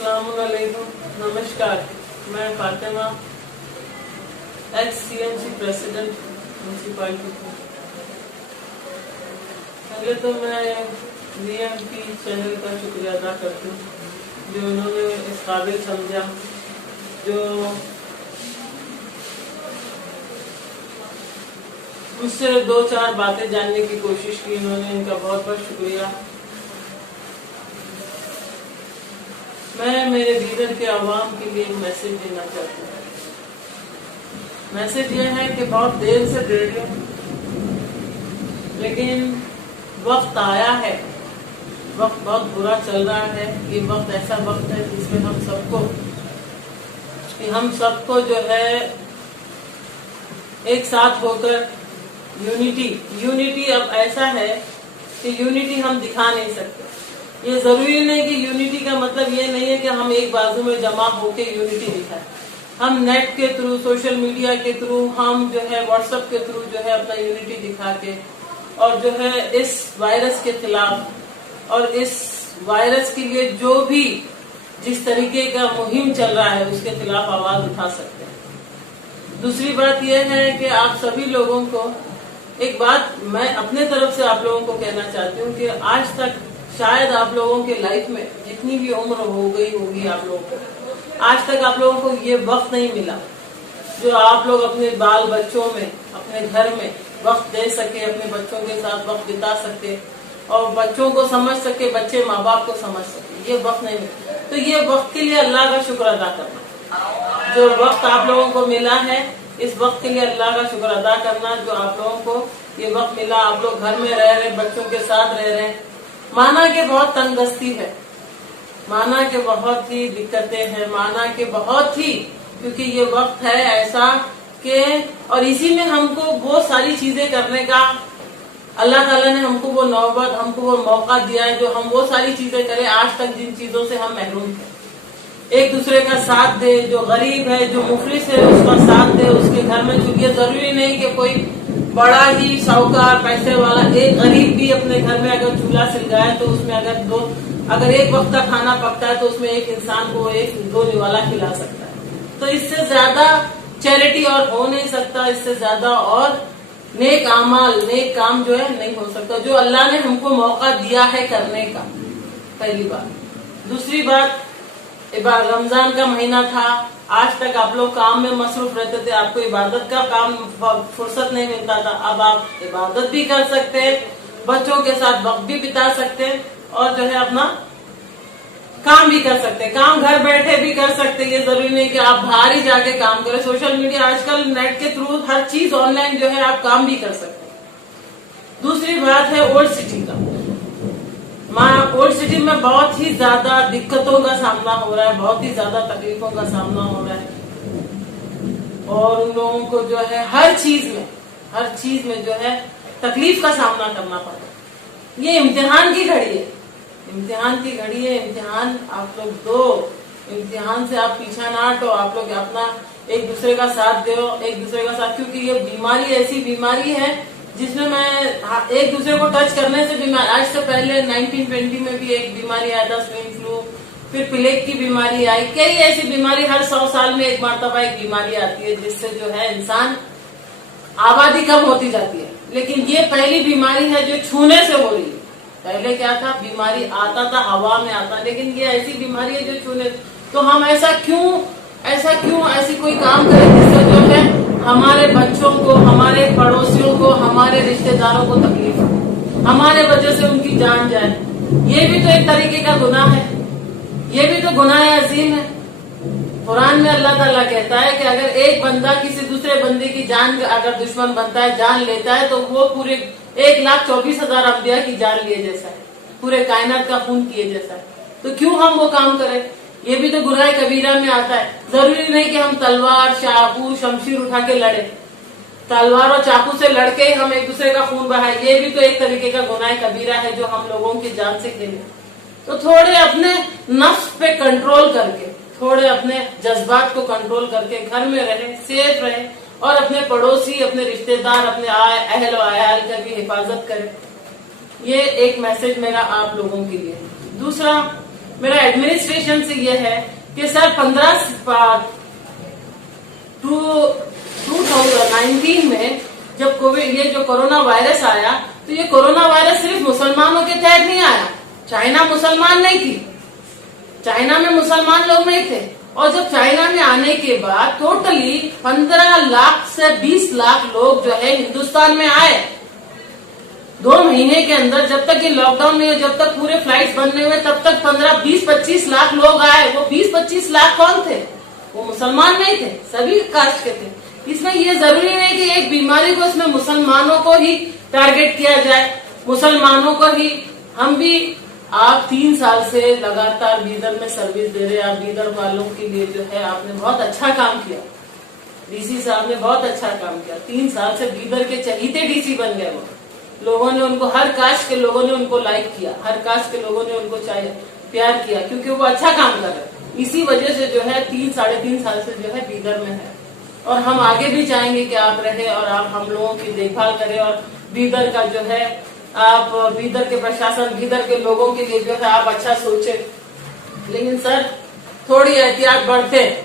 अस्सलामुअलैकुम, नमस्कार। मैं फातिमा, एक्स-CMC प्रेसिडेंट म्यूनसिपालिटी हूँ। पहले तो मैं VMP चैनल का शुक्रिया अदा करती हूँ जो उन्होंने इस काबिल समझा, जो मुझसे 2-4 बातें जानने की कोशिश की। उन्होंने इनका बहुत बहुत शुक्रिया। मैं मेरे दीगर के आवाम के लिए एक मैसेज देना चाहती हूँ। मैसेज यह है कि बहुत देर से दे रही हूँ, लेकिन वक्त आया है, वक्त बहुत बुरा चल रहा है। ये वक्त ऐसा वक्त है जिसमें हम सबको जो है एक साथ होकर यूनिटी अब ऐसा है कि यूनिटी हम दिखा नहीं सकते। ये जरूरी नहीं कि यूनिटी का मतलब ये नहीं है कि हम एक बाजू में जमा होके यूनिटी दिखाएं। हम नेट के थ्रू, सोशल मीडिया के थ्रू, हम जो है व्हाट्सएप के थ्रू जो है अपना यूनिटी दिखा के और जो है इस वायरस के खिलाफ और इस वायरस के लिए जो भी जिस तरीके का मुहिम चल रहा है उसके खिलाफ आवाज उठा सकते हैं। दूसरी बात यह है कि आप सभी लोगों को एक बात मैं अपने तरफ से आप लोगों को कहना चाहती हूँ कि आज तक शायद आप लोगों के लाइफ में जितनी भी उम्र हो गई होगी आप लोगों को, आज तक आप लोगों को ये वक्त नहीं मिला जो आप लोग अपने बाल बच्चों में, अपने घर में वक्त दे सके, अपने बच्चों के साथ वक्त बिता सके और बच्चों को समझ सके, बच्चे माँ बाप को समझ सके। ये वक्त नहीं मिला, तो ये वक्त के लिए अल्लाह का शुक्र अदा करना। जो वक्त आप लोगों को मिला है, इस वक्त के लिए अल्लाह का शुक्र अदा करना जो आप लोगों को ये वक्त मिला। आप लोग घर में रह रहे, बच्चों के साथ रह रहे हैं। माना कि बहुत तंगदस्ती है, माना कि बहुत ही दिक्कतें हैं, माना कि बहुत ही, क्योंकि ये वक्त है ऐसा कि और इसी में हमको वो सारी चीजें करने का अल्लाह ताला ने हमको वो नौबत, हमको वो मौका दिया है जो हम वो सारी चीजें करें आज तक जिन चीजों से हम महरूम थे। एक दूसरे का साथ दे, जो गरीब है, जो मुफलिस है उसका साथ दे, उसके घर में चूंकि जरूरी नहीं कि कोई बड़ा ही साहूकार पैसे वाला, एक गरीब भी अपने घर में अगर चूल्हा सिलगाए तो उसमें अगर एक वक्त का खाना पकता है तो उसमें एक इंसान को एक 2 निवाला खिला सकता है। तो इससे ज्यादा चैरिटी और हो नहीं सकता, इससे ज्यादा और नेक अमाल, नेक काम जो है नहीं हो सकता जो अल्लाह ने हमको मौका दिया है करने का। पहली बात। दूसरी बात, रमजान का महीना था, आज तक आप लोग काम में मसरूफ रहते थे, आपको इबादत का काम फुर्सत नहीं मिलता था। अब आप इबादत भी कर सकते हैं, बच्चों के साथ वक्त भी बिता सकते हैं और जो है अपना काम भी कर सकते हैं। काम घर बैठे भी कर सकते हैं, ये जरूरी नहीं कि आप बाहर ही जाके काम करें। सोशल मीडिया आजकल नेट के थ्रू हर चीज ऑनलाइन जो है आप काम भी कर सकते हैं। दूसरी बात है ओल्ड सिटी का। ओल्ड सिटी में बहुत ही ज्यादा दिक्कतों का सामना हो रहा है, बहुत ही ज्यादा तकलीफों का सामना हो रहा है और उन लोगों को जो है हर चीज में जो है तकलीफ का सामना करना पड़ रहा है। ये इम्तिहान की घड़ी है, इम्तिहान आप लोग दो, इम्तिहान से आप पीछा ना हटो, आप लोग अपना एक दूसरे का साथ दो, एक दूसरे का साथ, क्योंकि ये बीमारी ऐसी बीमारी है जिसमें मैं एक दूसरे को टच करने से बीमार, आज से पहले 1920 में भी एक बीमारी आया था स्विन फ्लू, फिर प्लेग की बीमारी आई, कई ऐसी बीमारी हर 100 साल में एक मरतबा एक बीमारी आती है जिससे जो है इंसान आबादी कम होती जाती है। लेकिन ये पहली बीमारी है जो छूने से हो रही है। पहले क्या था, बीमारी आता था हवा में आता, लेकिन ये ऐसी बीमारी है जो छूने। तो हम ऐसा क्यों ऐसी कोई काम करें जिससे जो है हमारे बच्चों को, हमारे पड़ोसियों को, हमारे रिश्तेदारों को तकलीफ हो, हमारे वजह से उनकी जान जाए। ये भी तो एक तरीके का गुनाह है, ये भी तो गुनाह अजीम है। कुरान में अल्लाह ताला कहता है कि अगर एक बंदा किसी दूसरे बंदे की जान अगर दुश्मन बनता है, जान लेता है, तो वो पूरे 1,24,000 अंबिया की जान लिए जैसा है, पूरे कायनात का खून किए जैसा है। तो क्यों हम वो काम करें? ये भी तो गुनाह कबीरा में आता है। जरूरी नहीं कि हम तलवार, चाकू, शमशीर उठा के लड़े, तलवार और चाकू से लड़के ही हम एक दूसरे का खून बहाए। ये भी तो एक तरीके का गुनाह कबीरा है जो हम लोगों की जान से खेले। तो थोड़े अपने नफ्स पे कंट्रोल करके, थोड़े अपने जज्बात को कंट्रोल करके घर में रहे, सेफ रहे और अपने पड़ोसी, अपने रिश्तेदार, अपने अहल और अयाल का भी हिफाजत करें। ये एक मैसेज मेरा आप लोगों के लिए। दूसरा, मेरा एडमिनिस्ट्रेशन से ये है कि सर 2019 में जब कोविड ये जो कोरोना वायरस आया, तो ये कोरोना वायरस सिर्फ मुसलमानों के तहत नहीं आया। चाइना मुसलमान नहीं थी, चाइना में मुसलमान लोग नहीं थे। और जब चाइना में आने के बाद टोटली 15 लाख से 20 लाख लोग जो है हिंदुस्तान में आए 2 महीने के अंदर। जब तक ये लॉकडाउन नहीं हुआ, जब तक पूरे फ्लाइट्स बंद नहीं हुए, तब तक 15, 20, 25 लाख लोग आए। वो 20-25 लाख कौन थे? वो मुसलमान नहीं थे, सभी कास्ट के थे। इसमें ये जरूरी नहीं कि एक बीमारी को इसमें मुसलमानों को ही टारगेट किया जाए, मुसलमानों को ही। हम भी, आप 3 साल से लगातार बीदर में सर्विस दे रहे हैं। आप बीदर वालों के लिए जो है आपने बहुत अच्छा काम किया, डीसी साहब ने बहुत अच्छा काम किया। 3 साल से बीदर के चहीते डीसी बन गए। वो लोगों ने उनको, हर कास्ट के लोगों ने उनको लाइक किया, हर कास्ट के लोगों ने उनको प्यार किया, क्योंकि वो अच्छा काम कर रहे। इसी वजह से जो है 3-3.5 साल से जो है बीदर में है। और हम आगे भी चाहेंगे कि आप रहे और आप हम लोगों की देखभाल करें, और बीदर का जो है आप, बीदर के प्रशासन, बीदर के लोगों के लिए जो है आप अच्छा सोचे। लेकिन सर थोड़ी एहतियात बरते,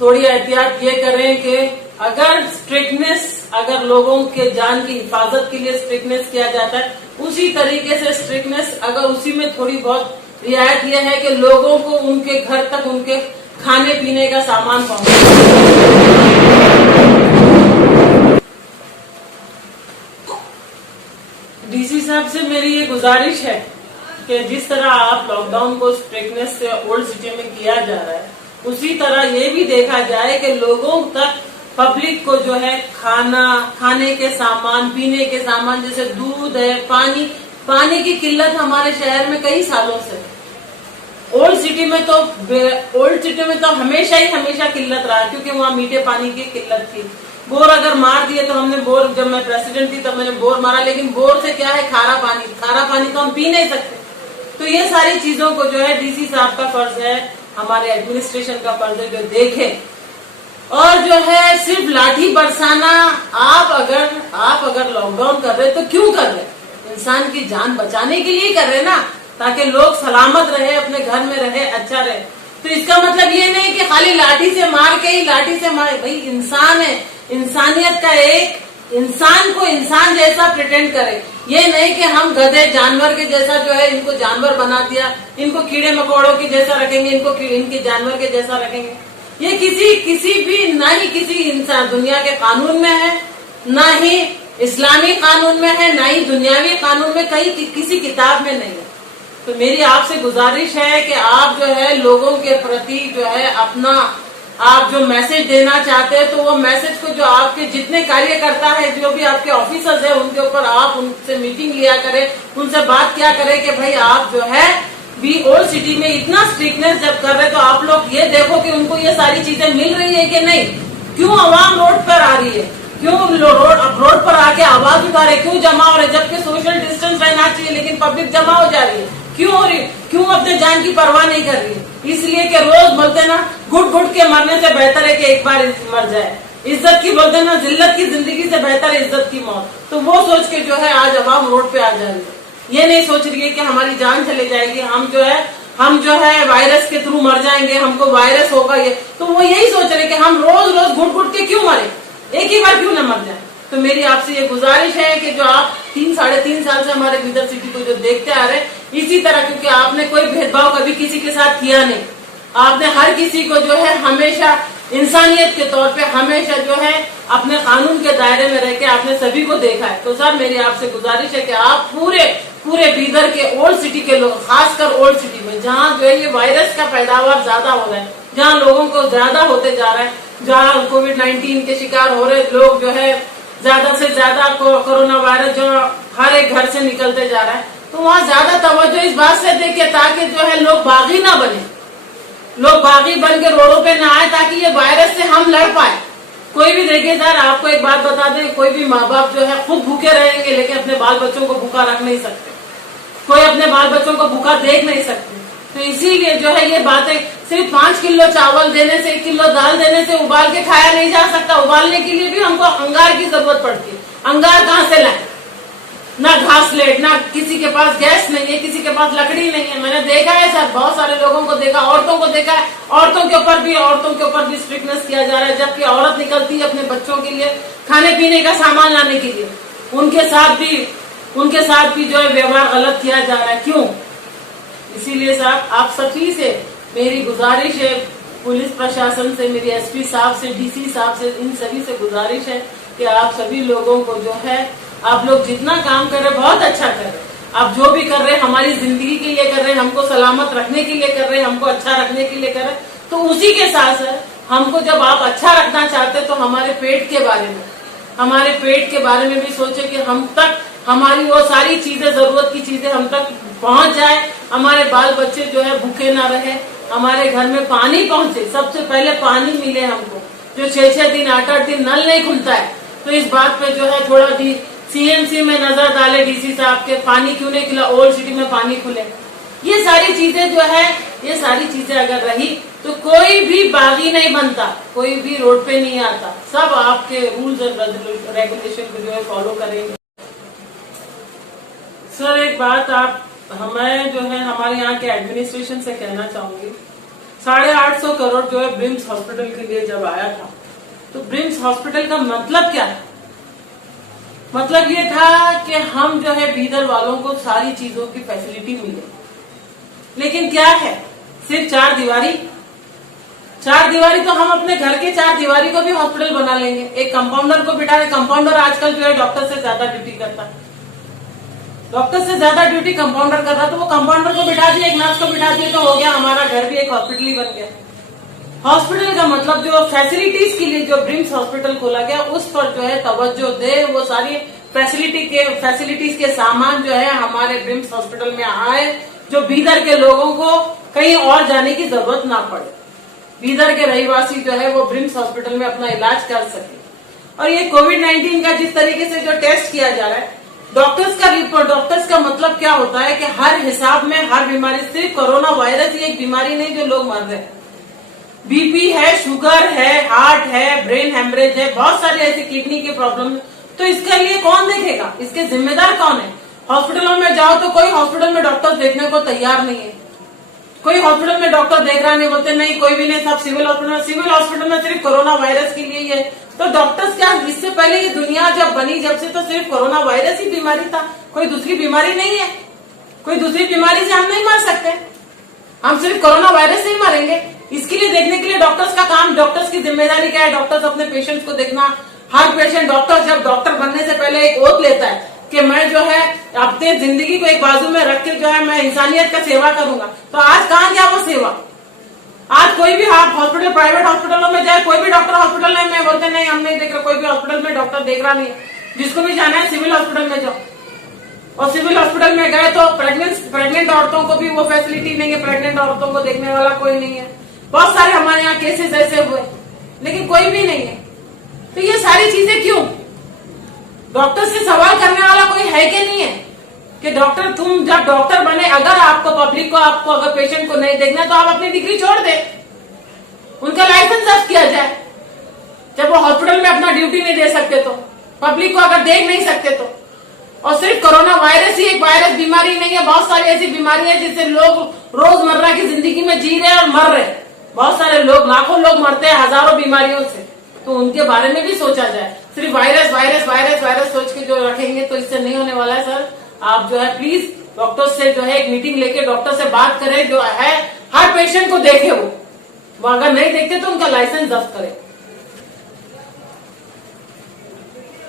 थोड़ी एहतियात ये करें कि अगर स्ट्रिक्टनेस, अगर लोगों के जान की हिफाजत के लिए स्ट्रिक्टनेस किया जाता है, उसी तरीके से स्ट्रिक्टनेस, अगर उसी में थोड़ी बहुत रियायत यह है कि लोगों को उनके घर तक उनके खाने पीने का सामान पहुंचे। डीसी साहब से मेरी ये गुजारिश है कि जिस तरह आप लॉकडाउन को स्ट्रिक्टनेस से ओल्ड सिटी में किया जा रहा है, उसी तरह ये भी देखा जाए कि लोगों तक, पब्लिक को जो है खाने के सामान, पीने के सामान, जैसे दूध है, पानी की किल्लत हमारे शहर में कई सालों से। ओल्ड सिटी में तो हमेशा किल्लत रहा, क्योंकि वहाँ मीठे पानी की किल्लत थी। बोर अगर मार दिए तो हमने बोर, जब मैं प्रेसिडेंट थी तब मैंने बोर मारा, लेकिन बोर से क्या है, खारा पानी तो हम पी नहीं सकते। तो ये सारी चीजों को जो है डीसी साहब का फर्ज है, हमारे एडमिनिस्ट्रेशन का फर्ज है जो देखे। और जो है सिर्फ लाठी बरसाना, आप अगर लॉकडाउन कर रहे तो क्यों कर रहे? इंसान की जान बचाने के लिए कर रहे ना, ताकि लोग सलामत रहे, अपने घर में रहे, अच्छा रहे। तो इसका मतलब ये नहीं कि खाली लाठी से मार भाई इंसान है, इंसानियत का एक इंसान को इंसान जैसा प्रिटेंड करे। ये नहीं कि हम गधे जानवर के जैसा जो है इनको जानवर बना दिया, इनको कीड़े मकोड़ों के जैसा रखेंगे, इनके जानवर के जैसा रखेंगे। ये किसी भी, ना ही किसी इंसान दुनिया के कानून में है, ना ही इस्लामी कानून में है, ना ही दुनियावी कानून में, कहीं किसी किताब में नहीं है। तो मेरी आपसे गुजारिश है कि आप जो है लोगों के प्रति जो है अपना, आप जो मैसेज देना चाहते हैं, तो वो मैसेज को जो आपके जितने कार्यकर्ता है, जो भी आपके ऑफिसर्स है, उनके ऊपर आप उनसे मीटिंग लिया करें, उनसे बात किया करें कि भाई आप जो है भी ओल्ड सिटी में इतना स्ट्रिक्टनेस जब कर रहे, तो आप लोग ये देखो कि उनको ये सारी चीजें मिल रही है कि नहीं। क्यों आवाम रोड पर आ रही है, क्यों रोड पर आके आवाज उठा रहे, क्यों जमा हो रहे, जबकि सोशल डिस्टेंस रहना चाहिए, लेकिन पब्लिक जमा हो जा रही है। क्यों हो रही, क्यों अपने जान की परवाह नहीं कर रही है? इसलिए कि रोज बोलते ना, घुट के मरने से बेहतर है कि एक बार मर जाए। इज्जत की बोलते ना, जिल्लत की जिंदगी से बेहतर है इज्जत की मौत। तो वो सोच के जो है आज अवाम रोड पे आ जा रही है। ये नहीं सोच रही है कि हमारी जान चले जाएगी, हम जो है वायरस के थ्रू मर जाएंगे, हमको वायरस होगा। ये तो वो यही सोच रहे कि हम रोज घुट के क्यों मरे, एक ही बार क्यों न मर जाए। तो मेरी आपसे ये गुजारिश है कि जो आप 3-3.5 साल से हमारे बीदर सिटी को जो देखते आ रहे, इसी तरह, क्योंकि आपने कोई भेदभाव कभी किसी के साथ किया नहीं, आपने हर किसी को जो है हमेशा इंसानियत के तौर पे हमेशा जो है अपने कानून के दायरे में रह के आपने सभी को देखा है। तो सर मेरी आपसे गुजारिश है कि आप पूरे बीदर के ओल्ड सिटी के लोग, खासकर ओल्ड सिटी में जहाँ जो है ये वायरस का पैदावार ज्यादा हो रहा है, जहाँ लोगों को ज्यादा होते जा रहा है, जहाँ कोविड-19 के शिकार हो रहे लोग जो है ज्यादा से ज्यादा कोरोना वायरस जो हर एक घर से निकलते जा रहा है, तो वहाँ ज्यादा तवज्जो इस बात से देखिए ताकि जो है लोग बागी ना बने, लोग बागी बन के रोडों पे ना आए, ताकि ये वायरस से हम लड़ पाए। कोई भी देखिए सर, आपको एक बात बता दें, कोई भी माँ बाप जो है खुद भूखे रहेंगे, लेकिन अपने बाल बच्चों को भूखा रख नहीं सकते, कोई अपने बाल बच्चों को भूखा देख नहीं सकते। तो इसीलिए जो है ये बातें, सिर्फ 5 किलो चावल देने से, 1 किलो दाल देने से उबाल के खाया नहीं जा सकता। उबालने के लिए भी हमको अंगार की जरूरत पड़ती है। अंगार कहाँ से लाए? ना घास लेट, ना किसी के पास गैस नहीं है, किसी के पास लकड़ी नहीं है। मैंने देखा है सर, बहुत सारे लोगों को देखा, औरतों को देखा है, औरतों के ऊपर भी स्ट्रिक्टनेस किया जा रहा है। जबकि औरत निकलती है अपने बच्चों के लिए खाने पीने का सामान लाने के लिए, उनके साथ भी जो है व्यवहार गलत किया जा रहा है। क्यों? इसीलिए साहब आप सभी से मेरी गुजारिश है, पुलिस प्रशासन से, मेरी एसपी साहब से, डीसी साहब से, इन सभी से गुजारिश है कि आप सभी लोगों को जो है, आप लोग जितना काम कर रहे हैं बहुत अच्छा कर रहे हैं। आप जो भी कर रहे हैं हमारी जिंदगी के लिए कर रहे हैं, हमको सलामत रखने के लिए कर रहे हैं, हमको अच्छा रखने के लिए कर रहे हैं। तो उसी के साथ साथ हमको जब आप अच्छा रखना चाहते हैं तो हमारे पेट के बारे में भी सोचे कि हम तक हमारी वो सारी चीजें, जरूरत की चीजें हम तक पहुंच जाए, हमारे बाल बच्चे जो है भूखे ना रहे, हमारे घर में पानी पहुंचे। सबसे पहले पानी मिले हमको, जो 6-6 दिन 8-8 दिन नल नहीं खुलता है। तो इस बात पे जो है थोड़ा भी सीएमसी में नजर डाले डीसी साहब के, पानी क्यों नहीं खुला, ओल्ड सिटी में पानी खुले। ये सारी चीजें जो है, ये सारी चीजें अगर रही तो कोई भी बागी नहीं बनता, कोई भी रोड पे नहीं आता। सब आपके रूल्स एंड रेगुलेशन को जो है फॉलो करेंगे। सर एक बात आप हमें जो है हमारे यहाँ के एडमिनिस्ट्रेशन से कहना चाहूंगी, 850 करोड़ जो है ब्रिम्स हॉस्पिटल के लिए जब आया था, तो ब्रिम्स हॉस्पिटल का मतलब क्या है? मतलब ये था कि हम जो है बीदर वालों को सारी चीजों की फैसिलिटी मिले। लेकिन क्या है, सिर्फ 4 दीवारी तो हम अपने घर के 4 दीवारी को भी हॉस्पिटल बना लेंगे। एक कंपाउंडर को बिठा, कंपाउंडर आजकल जो है डॉक्टर से ज्यादा ड्यूटी करता है, डॉक्टर से ज्यादा ड्यूटी कंपाउंडर कर रहा, तो वो कंपाउंडर को बिठा दिया, एक नर्स को बिठा दिया, तो हो गया, हमारा घर भी एक हॉस्पिटल ही बन गया। हॉस्पिटल का मतलब जो फैसिलिटीज के लिए जो ब्रिम्स हॉस्पिटल खोला गया, उस पर जो है तवज्जो दे, वो सारी फैसिलिटीज के सामान जो है हमारे ब्रिम्स हॉस्पिटल में आए, जो बीदर के लोगों को कहीं और जाने की जरूरत ना पड़े, बीदर के रहीवासी जो है वो ब्रिम्स हॉस्पिटल में अपना इलाज कर सके। और ये कोविड-19 का जिस तरीके से जो टेस्ट किया जा रहा है, डॉक्टर्स का मतलब क्या होता है कि हर हिसाब में हर बीमारी, सिर्फ कोरोना वायरस ही एक बीमारी नहीं जो लोग मर रहे हैं, बीपी है, शुगर है, हार्ट है, ब्रेन हेमरेज है, बहुत सारी ऐसी किडनी की प्रॉब्लम। तो इसके लिए कौन देखेगा, इसके जिम्मेदार कौन है? हॉस्पिटलों में जाओ तो कोई हॉस्पिटल में डॉक्टर देखने को तैयार नहीं है, कोई हॉस्पिटल में डॉक्टर देख रहा नहीं, बोलते नहीं कोई भी नहीं, सब सिविल हॉस्पिटल में सिर्फ कोरोना वायरस के लिए ही है। तो डॉक्टर्स क्या, इससे पहले ये दुनिया जब बनी, जब से तो सिर्फ कोरोना वायरस ही बीमारी था, कोई दूसरी बीमारी नहीं है। कोई दूसरी बीमारी से हम नहीं मर सकते, हम सिर्फ कोरोना वायरस से ही मरेंगे। इसके लिए देखने के लिए डॉक्टर्स का काम, डॉक्टर्स की जिम्मेदारी क्या है? डॉक्टर्स अपने पेशेंट्स को देखना। हर पेशेंट, डॉक्टर जब डॉक्टर बनने से पहले एक ओथ लेता है कि मैं जो है अपने जिंदगी को एक बाजू में रख के जो है मैं इंसानियत का सेवा करूंगा। तो आज कहाँ गया वो सेवा? आज कोई भी आप हॉस्पिटल, प्राइवेट हॉस्पिटलों में जाए, कोई भी डॉक्टर हॉस्पिटल में बोलते नहीं हम नहीं देख रहे, कोई भी हॉस्पिटल में डॉक्टर देख रहा नहीं है। जिसको भी जाना है सिविल हॉस्पिटल में जाओ, और सिविल हॉस्पिटल में गए तो प्रेग्नेंट औरतों को भी वो फैसिलिटी नहीं है, प्रेग्नेंट औरतों को देखने वाला कोई नहीं है। बहुत सारे हमारे यहाँ केसेस ऐसे हुए, लेकिन कोई भी नहीं है। तो ये सारी चीजें क्यों? डॉक्टर से सवाल करने वाला कोई है कि नहीं है कि डॉक्टर, तुम जब डॉक्टर बने, अगर आपको पब्लिक को, आपको अगर पेशेंट को नहीं देखना तो आप अपनी डिग्री छोड़ दे, उनका लाइसेंस जब्त किया जाए। जब वो हॉस्पिटल में अपना ड्यूटी नहीं दे सकते, तो पब्लिक को अगर देख नहीं सकते तो। और सिर्फ कोरोना वायरस ही एक वायरस बीमारी नहीं है, बहुत सारी ऐसी बीमारी है जिससे लोग रोजमर्रा की जिंदगी में जी रहे हैं और मर रहे हैं। बहुत सारे लोग, लाखों लोग मरते हैं हजारों बीमारियों से, तो उनके बारे में भी सोचा जाए। सिर्फ वायरस वायरस वायरस वायरस सोच के जो रखेंगे तो इससे नहीं होने वाला है। सर आप जो है प्लीज डॉक्टर से जो है एक मीटिंग लेके डॉक्टर से बात करें, जो है हर पेशेंट को देखे, वो अगर नहीं देखते तो उनका लाइसेंस जब्त करें।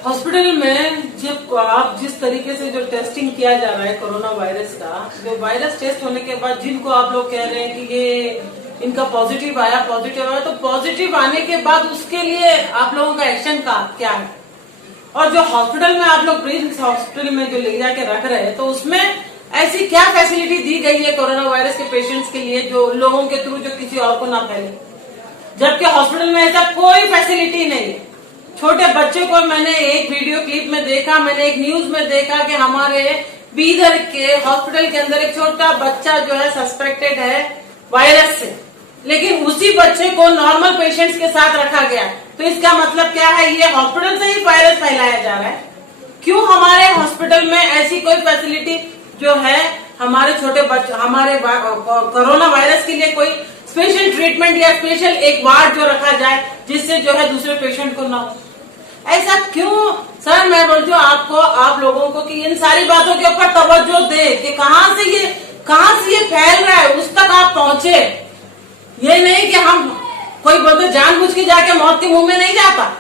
हॉस्पिटल में जब आप जिस तरीके से जो टेस्टिंग किया जा रहा है कोरोना वायरस का, जो वायरस टेस्ट होने के बाद जिनको आप लोग कह रहे हैं कि ये इनका पॉजिटिव आया, तो पॉजिटिव आने के बाद उसके लिए आप लोगों का एक्शन का क्या है? और जो हॉस्पिटल में आप लोग ब्रिम्स हॉस्पिटल में जो ले जाके रख रहे हैं, तो उसमें ऐसी क्या फैसिलिटी दी गई है कोरोना वायरस के पेशेंट्स के लिए, जो लोगों के थ्रू जो किसी और को ना फैले? जबकि हॉस्पिटल में ऐसा कोई फैसिलिटी नहीं है। छोटे बच्चे को मैंने एक वीडियो क्लिप में देखा, मैंने एक न्यूज में देखा कि हमारे बीदर के हॉस्पिटल के अंदर एक छोटा बच्चा जो है सस्पेक्टेड है वायरस से, लेकिन उसी बच्चे को नॉर्मल पेशेंट्स के साथ रखा गया। तो इसका मतलब क्या है? ये हॉस्पिटल से ही वायरस फैलाया जा रहा है। क्यों हमारे हॉस्पिटल में ऐसी कोई फैसिलिटी जो है हमारे छोटे बच्चे, हमारे कोरोना वायरस के लिए कोई स्पेशल ट्रीटमेंट या स्पेशल एक वार्ड जो रखा जाए जिससे जो है दूसरे पेशेंट को ना हो? ऐसा क्यों? सर मैं बोलती हूँ आपको, आप लोगों को कि इन सारी बातों के ऊपर तवज्जो दे कि कहाँ से ये फैल रहा है, उस तक आप पहुंचे। ये नहीं कि हम कोई बोलते जानबूझ के जाके मौत के मुंह में नहीं जाता।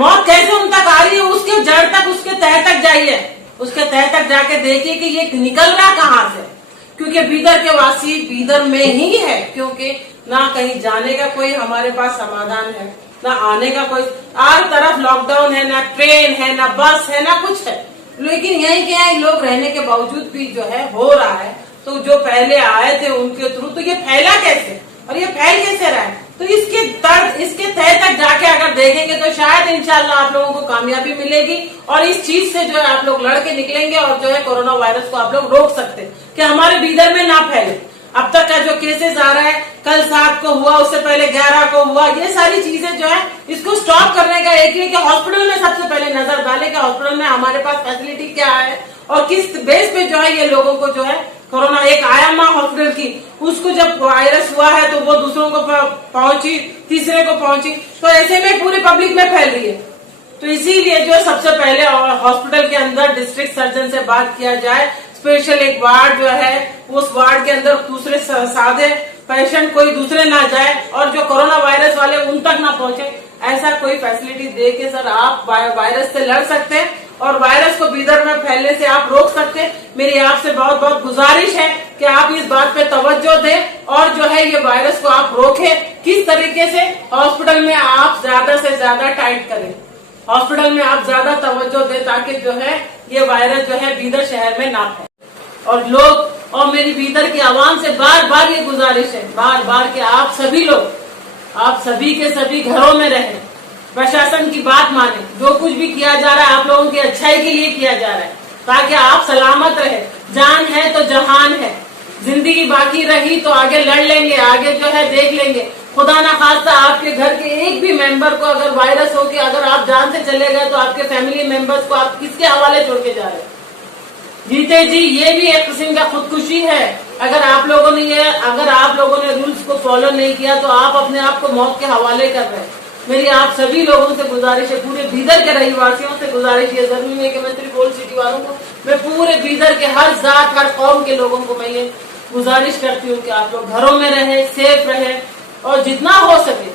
मौत कैसे उन तक आ रही है, उसके जड़ तक, उसके तह तक जाइए, उसके तह तक जाके देखिए कि ये निकल रहा कहाँ से। क्योंकि बीदर के वासी बीदर में ही है, क्योंकि ना कहीं जाने का कोई हमारे पास समाधान है, ना आने का कोई, हर तरफ लॉकडाउन है, ना ट्रेन है, ना बस है, ना कुछ है। लेकिन यही क्या है, लोग रहने के बावजूद भी जो है हो रहा है। तो जो पहले आए थे उनके थ्रू तो ये फैला कैसे और ये फैल कैसे रहा है, तो इसके दर्द, इसके तह तक जाके अगर देखेंगे तो शायद इंशाल्लाह आप लोगों को कामयाबी मिलेगी और इस चीज से जो है आप लोग लड़ के निकलेंगे और जो है कोरोना वायरस को आप लोग रोक सकते हैं कि हमारे बीदर में ना फैले। अब तक का जो केसेस आ रहा है, कल 7 को हुआ, उससे पहले 11 को हुआ, ये सारी चीजें जो है इसको स्टॉप करने का एक ही कि हॉस्पिटल में सबसे पहले नजर डाले कि हॉस्पिटल में हमारे पास फैसिलिटी क्या है और किस बेस पे जो है ये लोगों को जो है कोरोना, एक आया माँ हॉस्पिटल की, उसको जब वायरस हुआ है तो वो दूसरों को पहुंची, तीसरे को पहुंची, तो ऐसे में पूरी पब्लिक में फैल रही है। तो इसीलिए जो सबसे पहले हॉस्पिटल के अंदर डिस्ट्रिक्ट सर्जन से बात किया जाए, स्पेशल एक वार्ड जो है उस वार्ड के अंदर दूसरे सादे पेशेंट कोई दूसरे ना जाए और जो कोरोना वायरस वाले उन तक ना पहुंचे, ऐसा कोई फैसिलिटी दे के सर आप वायरस से लड़ सकते हैं और वायरस को बीदर में फैलने से आप रोक सकते हैं। मेरी आपसे बहुत बहुत गुजारिश है कि आप इस बात पे तवज्जो दें और जो है ये वायरस को आप रोकें। किस तरीके से? हॉस्पिटल में आप ज्यादा से ज्यादा टाइट करें, हॉस्पिटल में आप ज्यादा तवज्जो दें ताकि जो है ये वायरस जो है बीदर शहर में ना फैले। और लोग, और मेरी बीदर की आवाम से बार बार ये गुजारिश है, बार बार कि आप सभी लोग, आप सभी के सभी घरों में रहें, प्रशासन की बात माने, जो कुछ भी किया जा रहा है आप लोगों की अच्छाई के लिए किया जा रहा है ताकि आप सलामत रहे। जान है तो जहान है, जिंदगी बाकी रही तो आगे लड़ लेंगे, आगे जो है देख लेंगे। खुदा ना खास्ता आपके घर के एक भी मेंबर को अगर वायरस हो कि अगर आप जान से चले गए तो आपके फैमिली मेंबर्स को आप किसके हवाले छोड़ के जा रहे हैं? जीते जी ये भी एक किस्म का खुदकुशी है। अगर आप लोगों ने रूल्स को फॉलो नहीं किया तो आप अपने आप को मौत के हवाले कर रहे हैं। मेरी आप सभी लोगों से गुजारिश है, पूरे बीदर के रहवासियों से गुजारिश है, जरूरी नहीं कि मैं सिर्फ ओल्ड सिटी वालों को, मैं पूरे बीदर के हर जात हर कौम के लोगों को मैं ये गुजारिश करती हूँ कि आप लोग घरों में रहे, सेफ रहे और जितना हो सके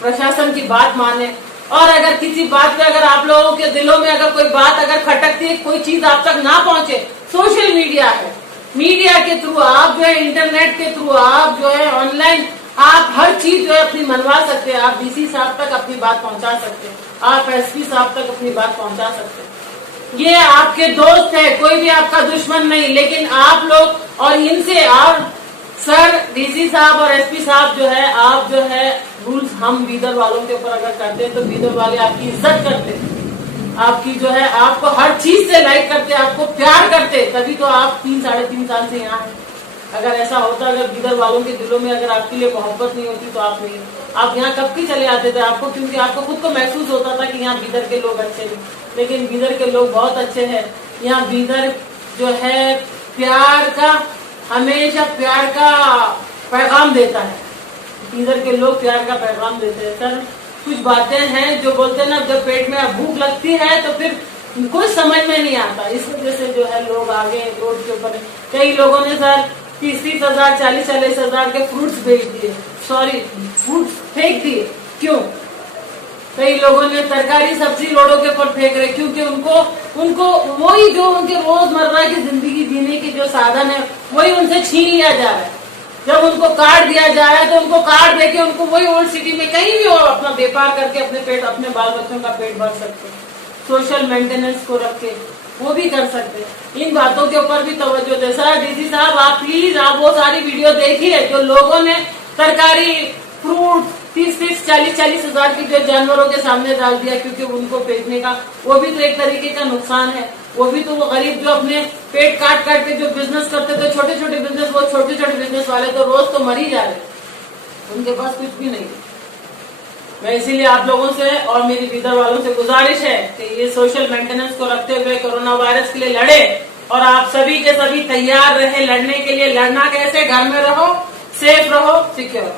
प्रशासन की बात माने। और अगर किसी बात पे अगर आप लोगों के दिलों में अगर कोई बात अगर खटकती है, कोई चीज आप तक ना पहुंचे, सोशल मीडिया है, मीडिया के थ्रू आप जो है, इंटरनेट के थ्रू आप जो है, ऑनलाइन आप हर चीज जो है अपनी मनवा सकते हैं। आप डीसी साहब तक अपनी बात पहुंचा सकते हैं, आप एसपी साहब तक अपनी बात पहुंचा सकते हैं। ये आपके दोस्त है, कोई भी आपका दुश्मन नहीं, लेकिन आप लोग और इनसे, और सर डीसी साहब और एसपी साहब जो है, आप जो है रूल्स हम बीदर वालों के ऊपर अगर करते हैं तो बीदर वाले आपकी इज्जत करते हैं, आपकी जो है आपको हर चीज से लाइक करते, आपको प्यार करते, तभी तो आप 3-3.5 साल से यहाँ हैं। अगर ऐसा होता, अगर बीदर वालों के दिलों में अगर आपके लिए मोहब्बत नहीं होती तो आप नहीं, आप यहाँ कब की चले आते थे आपको, क्योंकि आपको खुद को महसूस होता था कि यहाँ बीदर के लोग अच्छे हैं। लेकिन बीदर के लोग बहुत अच्छे हैं। यहाँ बीदर जो है प्यार का, हमेशा प्यार का पैगाम देता है। बीदर के लोग प्यार का पैगाम देते हैं। सर कुछ बातें हैं जो बोलते हैं ना, जब पेट में भूख लगती है तो फिर कुछ समझ में नहीं आता, इस वजह से जो है लोग आगे रोड के ऊपर, कई लोगों ने सर 30-30 हजार 40-40 हजार के फ्रूट्स बेच दिए, सॉरी फ्रूट्स फेंक दिए। क्यों? कई लोगों ने तरकारी सब्जी रोडों के ऊपर फेंक रहे, क्योंकि उनको वही जो उनके रोजमर्रा की जिंदगी जीने के जो साधन है वही उनसे छीन लिया जा रहा है। जब उनको कार्ड दिया जा रहा है तो उनको कार्ड देके उनको वही ओल्ड सिटी में कहीं भी हो अपना व्यापार करके अपने बाल बच्चों का पेट भर सकते, सोशल मेंटेनेंस को रख के वो भी कर सकते। इन बातों के ऊपर भी तवज्जो दे। सर डीसी साहब आप प्लीज आप वो सारी वीडियो देखिए जो लोगों ने तरकारी फ्रूट 30-40 हजार की जो जानवरों के सामने डाल दिया, क्योंकि उनको बेचने का वो भी तो एक तरीके का नुकसान है। वो भी तो वो गरीब जो अपने पेट काट के जो बिजनेस करते थे, छोटे छोटे बिजनेस, वो छोटे छोटे बिजनेस वाले तो रोज तो मर ही जा रहे, उनके पास कुछ भी नहीं। मैं इसीलिए आप लोगों से और मेरी बीदर वालों से गुजारिश है कि ये सोशल मेंटेनेंस को रखते हुए कोरोना वायरस के लिए लड़े, और आप सभी के सभी तैयार रहे लड़ने के लिए। लड़ना कैसे? घर में रहो, सेफ रहो, सिक्योर रहो।